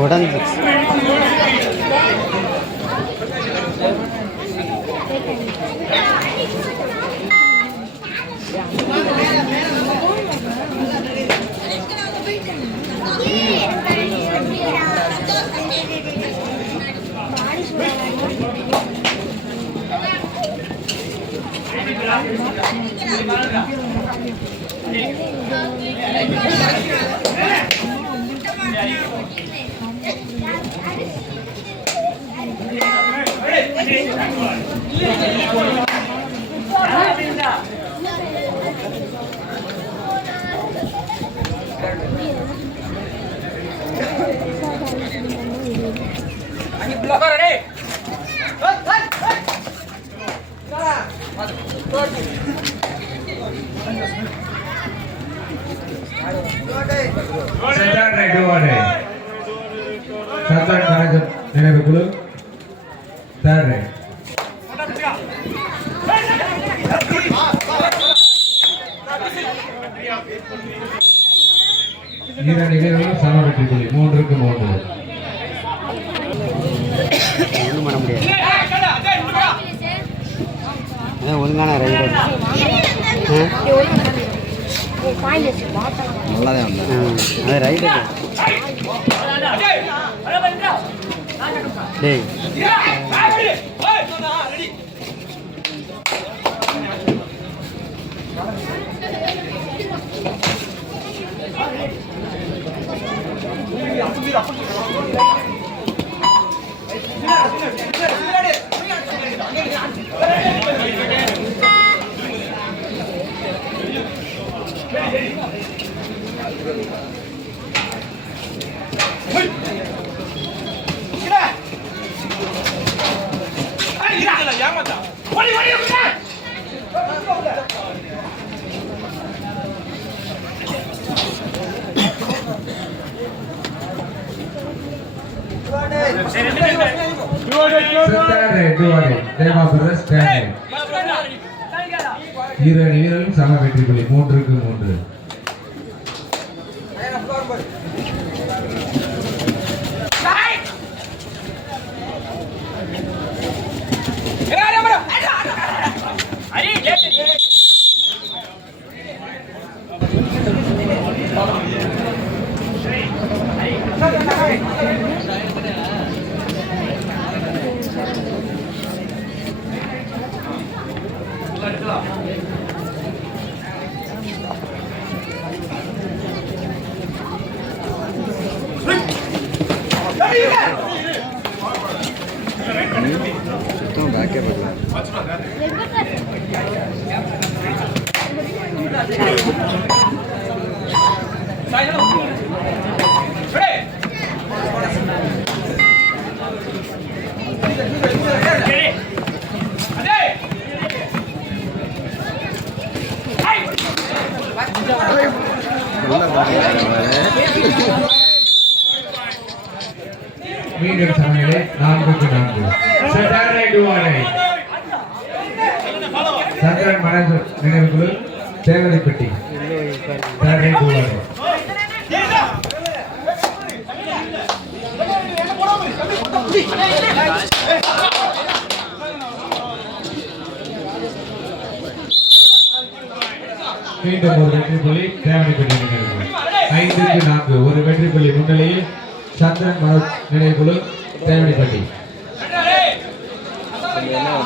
உடம்பு நினைவுக்குழு third right இரண்டு வீரர்களும் சம வெற்றி புள்ளி 3-3 ஒன்றும் பண்ண முடியாது. ஒழுங்கான ரைடர் நல்லாதான் அது ரைடர் டேய் வீரர்களும் சம வெற்றி புள்ளி 3-3 சுத்தம் பேக்கே பண்ணலாம். மீண்டும் சமநிலை 4-4. சந்திரன் மனசு நினைவுக்குழு தேவதைப்பட்டி மீண்டும் ஒரு வெற்றி புள்ளி தேவதைப்பட்டி நினைவுக்குழு 5-4 ஒரு வெற்றி புள்ளி முன்னிலையில் சந்திரன் மனோஜ் நினைவுக்குழு தேவதைப்பட்டி. முக்கியமாக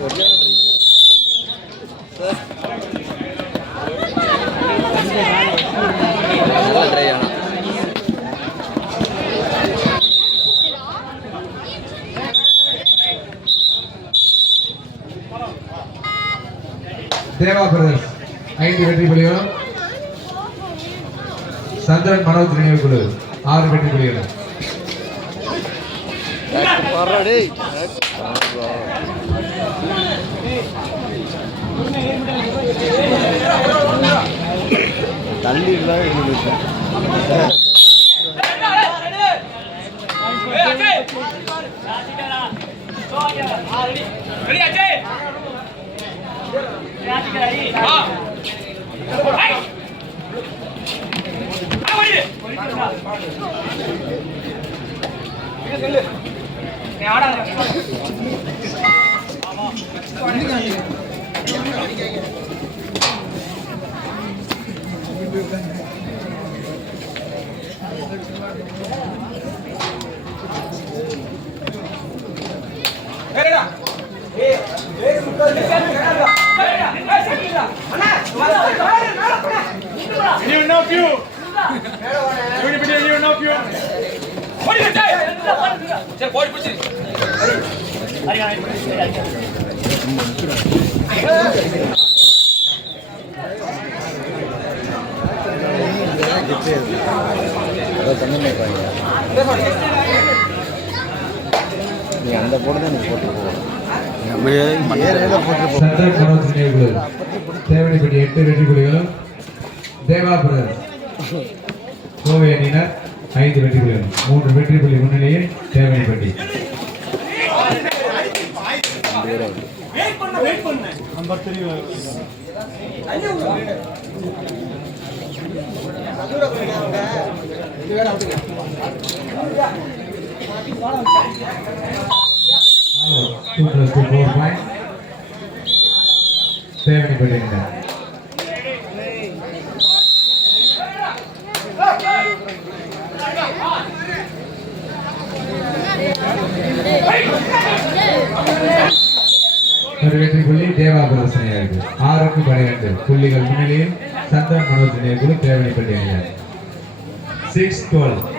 தேவா பிரதர்ஸ் 5 வெற்றி புலிகளும் சந்திரன் மனோஜ் நினைவு குழு 6 வெற்றி புலிகளும். தள்ளி நீ அந்த போட்டு தான் நீ போட்டு சந்திரன் மனோஜ் நினைவு குழு தேவனிப்பட்டி 8 வெற்றி புலிகளும் தேவா பிரதர்ஸ் கோவை அணியினர் 5 வெற்றி புலிகளும் 3 வெற்றி புலி முன்னிலையில் தேவனிப்பட்டி. தேவனிப்பட்டி ஒரு வெற்றி புள்ளி தேவா பிரதர்ஸ் அணியாருக்கு 6-12 புள்ளிகள் முன்னிலையில் சந்திரன் மனோஜ் நினைவு குழு தேவனிப்பட்டி அணியார் 6-12.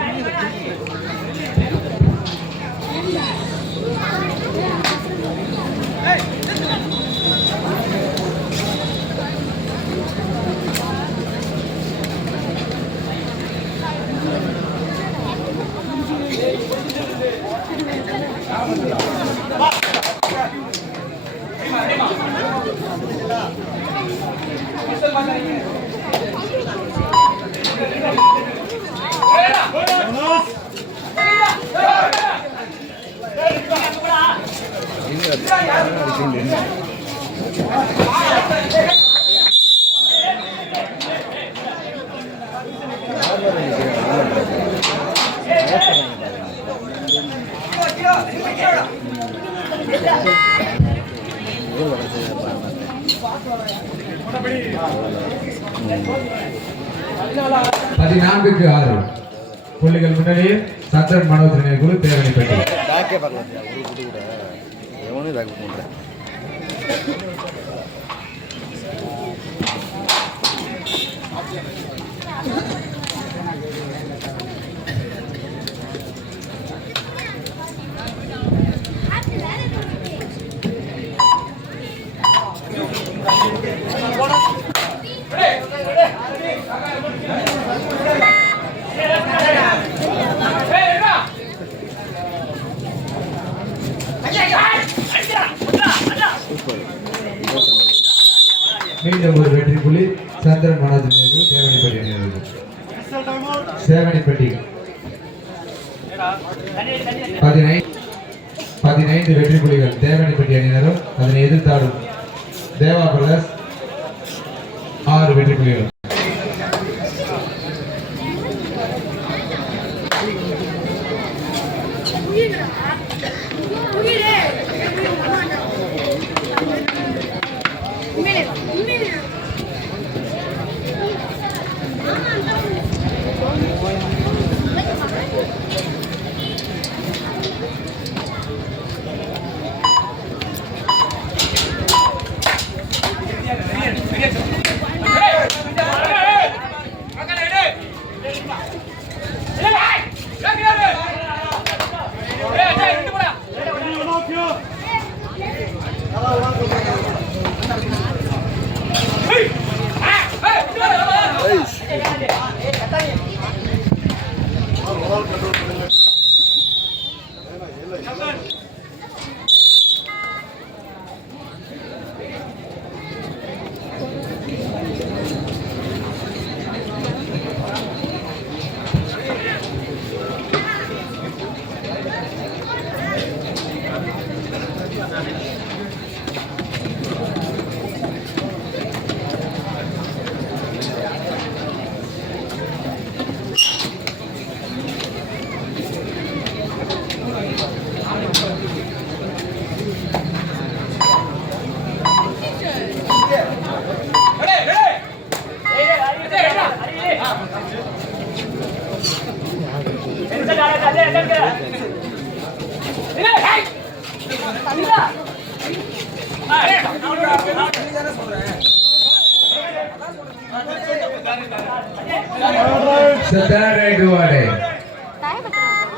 பதினான்குக்கு 6 புள்ளிகள் முன்னிலையில் சந்திரன் மனோஜ் நினைவு குழு தேவனிப்பட்டி. மீண்டும் ஒரு வெற்றி புள்ளி சந்திரன் மனோஜ் நினைவு தேவனிப்பட்டி. சேவனிப்பட்டி 15 வெற்றி புலிகள் தேவனிப்பட்டி அணியினரும் அதனை எதிர்த்தாடும் தேவா பிரதர்ஸ் 6 வெற்றி புலிகள்.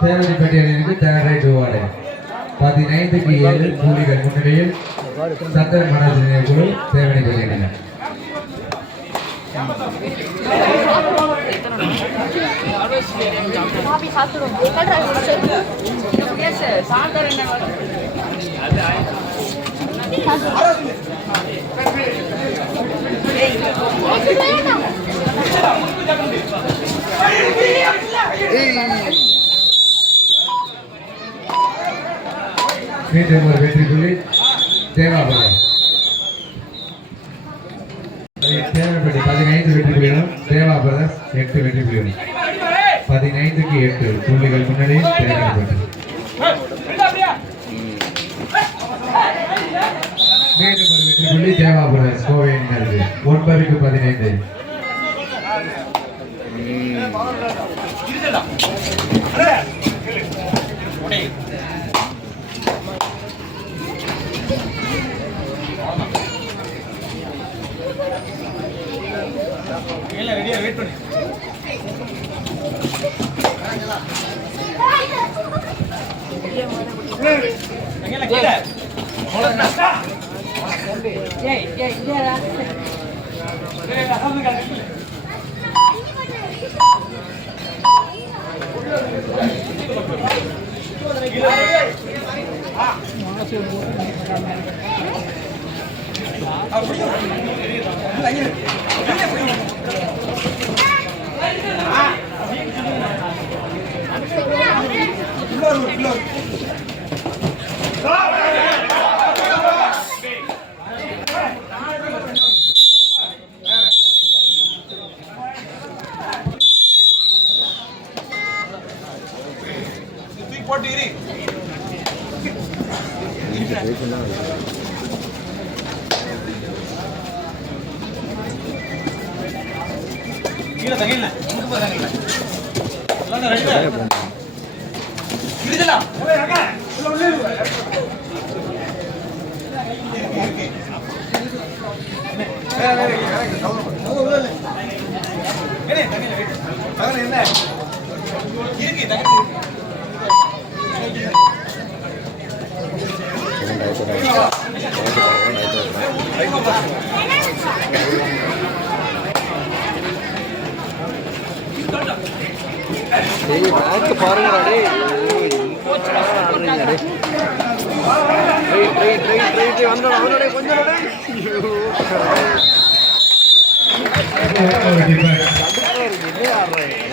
தேவனிப்பட்டி அணியினருக்கு தேர்ட் ரைட் அவார்டு 15க்கு 7 புள்ளிகள் முன்னிலையில் சந்தர் மனோஜ் நினைவுக்குழு தேவனிப்பட்டி அணியினர். மீண்டும் ஒரு வெற்றி புள்ளி தேவாபுரம். தேவைப்படி 15 வெற்றி புள்ளிகளும் தேவாபுரம் 8 வெற்றி புள்ளிகளும் 15க்கு 8 புள்ளிகள் முன்னணியில் தேவைப்பட்டு மீண்டும் ஒரு வெற்றி புள்ளி தேவாபுரம் கோவை 9க்கு 15.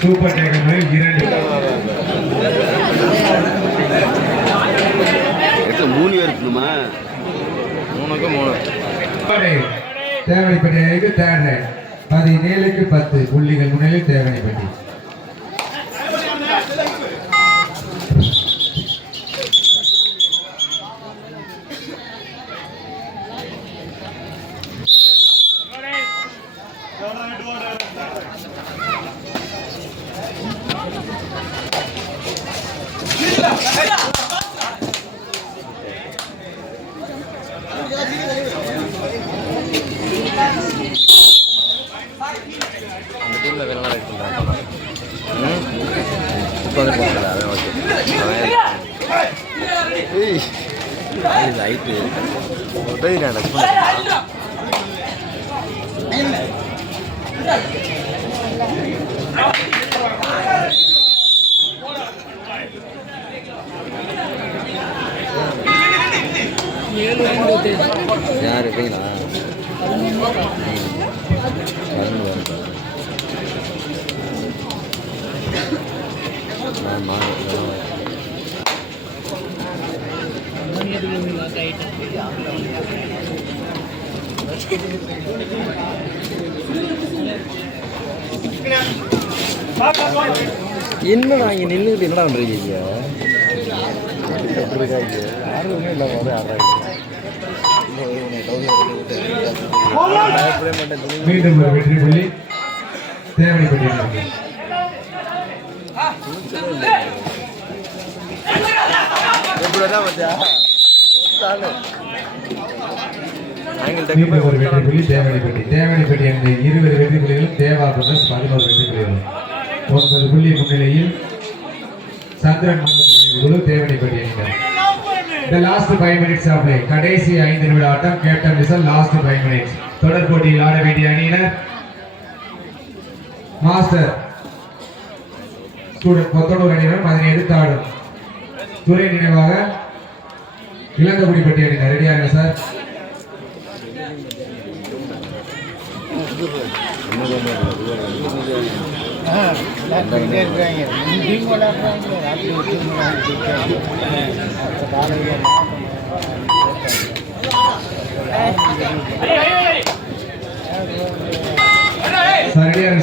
சூப்பர் டேக்கர் 3 இருக்குமா 3க்கு 3 தேவனிப்பட்டி தேர்ட் ரைட் 17க்கு 10 புள்ளிகள் முன்னிலையில் தேவனிப்பட்டி. யார் இருக்கீங்களா என்னடா இங்கே நின்றுட்டு என்னடா பண்ணுறீங்க? யாருமே இல்லை மீண்டும் ஒரு வெற்றி புள்ளி தேவைப்பட்டு மீண்டும் ஒரு வெற்றி புள்ளி தேவனிப்பட்டி. தேவனிப்பட்டி என்ற 20 வெற்றி புள்ளிகளும் தேவா பிரதர்ஸ் 11 வெற்றி புள்ளிகளும் 9 புள்ளி முன்னிலையில் சந்திரன் குழு தேவனிப்பட்டி அணியினர். The last 5 minutes of play. கடைசி 5 நிமிட ஆட்டம். Captain whistle last 5 minutes. தொடர் போட்டியில் ஆட வேண்டிய அணியினர் மாஸ்டர் ஸ்டூடெண்ட் 19 அணியினர். அதனை எதிர்த்து ஆடும் துறை நினைவாக இளங்ககுடிப்பட்டி அணியினர். ரெடியா இருங்க சார்.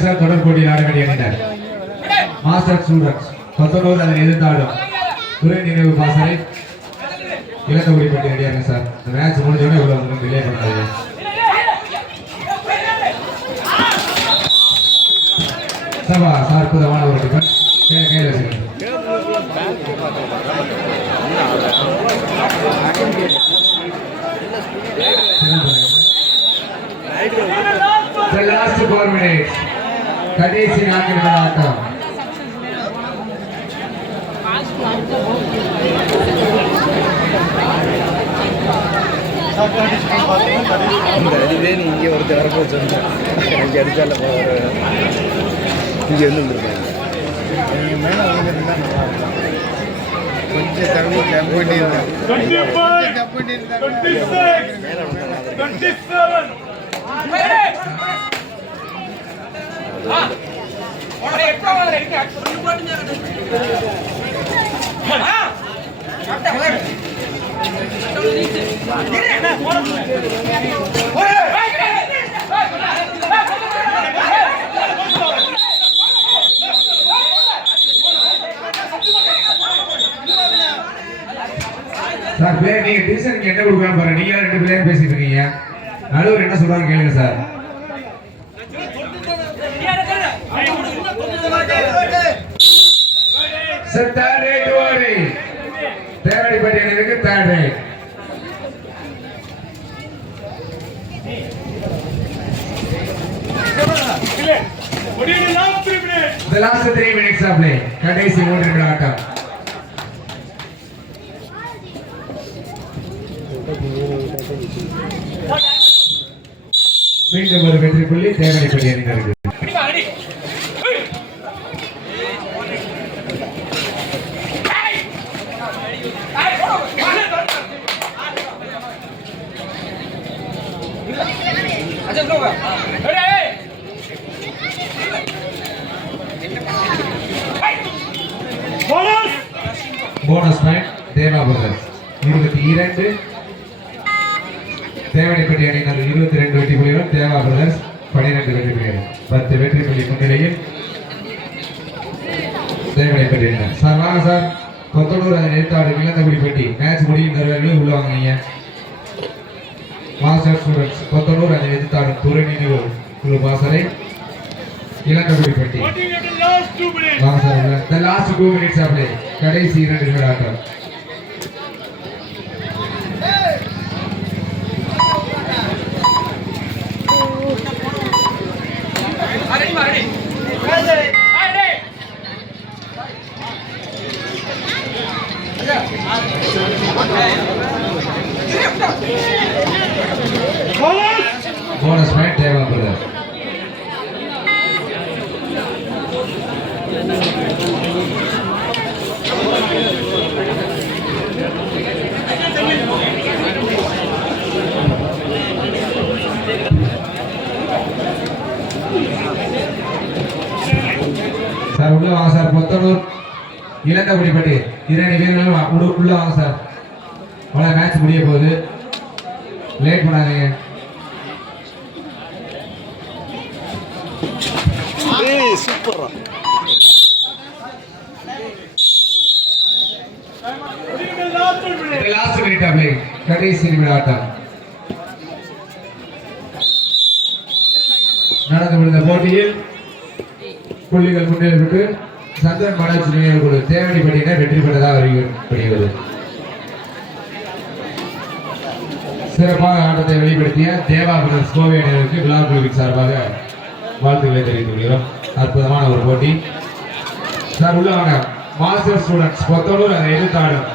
சார் தொடர் போட்டியில் ஆட வேண்டிய அணியினர் மாஸ்டர் ஸ்டூடெண்ட்ஸ் 19 அதனை எதிர்த்தாடும் துறை நினைவு பாசறை இளங்ககுடிப்பட்டி. ரெடியா இருங்க சார். இந்த மேட்ச் முடிஞ்சோடனே இவ்வளவு டிலே பண்ணாது. சபா அற்புதமான ஒரு டிஃபன் கையில் வச்சுக்கணும். The last 4 minutes. கடைசி 4 நிமிட ஆட்டம். இங்கே ஒருத்தர் வரப்போ சொன்னேன் இங்கே அடித்தால இங்கே வந்து வந்துருக்காங்க. நீங்கள் மேலே வந்துருந்தா நல்லா இருக்கும். கொஞ்சம் தள்ளி ஜம்ப் பண்ணியிருந்தேன். ஜம்ப் சார் பிளேயர் நீங்க டிசிஷனுக்கு என்ன கொடுக்கலாம் பாருங்க. நீங்க 2 பிளேயர் பேசிட்டு இருக்கீங்க. நடுவர் என்ன சொல்றாங்க கேளுங்க சார். சார் தேர்ட் ரைட் ஓடி தேவடிப்பட்டி அணிக்கு third right. The last 3 minutes of play. கடைசி 3 நிமிட ஆட்டம். மீண்டும் ஒரு வெற்றி புள்ளி தேவடிப்பட்டி அணியினருக்கு. போனஸ் பாயிண்ட் தேவா பிரதர்ஸ் 22, தேவடிப்பட்டி அணியினர் 22 வெற்றி புள்ளிகளும் தேவா பிரதர்ஸ் 12 வெற்றி புள்ளிகள் 10 வெற்றி புள்ளி முன்னிலையில் தேவடிப்பட்டி அணியினர். சார் வாங்க சார். 19 அதை நிறுத்தாடு இளந்தகுடிப்பட்டி மேட்ச் முடியும் தருவார்கள் உள்ள வாங்கினீங்க. மாஸ்டர் ஸ்டூடெண்ட்ஸ் 19 அதை எதிர்த்தாடும் துறை நினைவு குழு பாசறை இளங்ககுடிப்பட்டி. வாங்க sir. The last 2 minutes of play. கடைசி 2 நிமிட ஆட்டம். போனஸ் பாயிண்ட் தேவா பிரதர்ஸ். சார் உள்ள வாங்க சார். 19 இளங்ககுடிப்பட்டி 2 வீரர்களும் உள்ள வாங்க சார். அவ்வளோ மேட்ச் முடிய போகுது. லேட் பண்ணாதீங்க. சூப்பரா லாஸ்ட் மினிட் ஆஃப் பிளே. கடைசி நிமிட ஆட்டம். நடந்து முடிந்த போட்டியில் புள்ளிகள் முன்னிலை பெற்று சந்திரன் மனோஜ் நினைவு குழு தேவடிப்பட்டியினர் வெற்றி பெற்றதாக அறிவிக்கப்படுகிறது. சிறப்பாக ஆட்டத்தை வெளிப்படுத்திய தேவா பிரதர்ஸ் கோவை அணியினருக்கு விழா குழுவின் சார்பாக வாழ்த்துக்களை தெரிவித்துக் கொள்கிறோம். அற்புதமான ஒரு போட்டி. சார் உள்ள வாங்க. மாஸ்டர் ஸ்டூடெண்ட்ஸ் கொத்தனூர் அதை எதிர்த்தாடும்